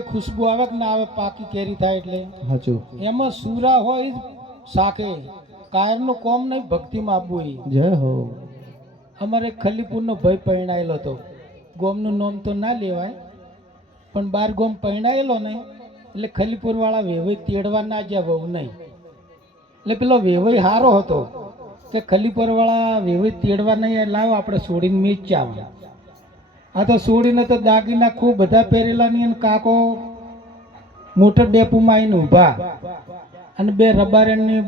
એટલે ખુશ્બુ આવે કે ના આવે પાકી કેરી થાય એટલે હાચું એમાં સુરા હોય જ શાકે કાયરનું કોમ નહીં ભક્તિમાં આપવું એ જય હો અમારે ખલીપુરનો ભાઈ પરણાયેલો હતો ગોમનું નામ તો ના લેવાય પણ 12 ગોમ પરણાયેલો ને એટલે ખલીપુર વાળા વેવાઈ તેડવા ના જ્યાં બહુ નહીં એટલે પેલો વેવાઈ હારો હતો કે ખલીપુર વાળા વેવાઈ તેડવા નહીં લાવો આપણે છોડીને મીચ ચાવ આ તો છોડીને તો દાગીના ખૂબ બધા પહેરેલા ની કાકો મોટર ડેપોમાં આવીને ઊભા અને 2 રબારેણની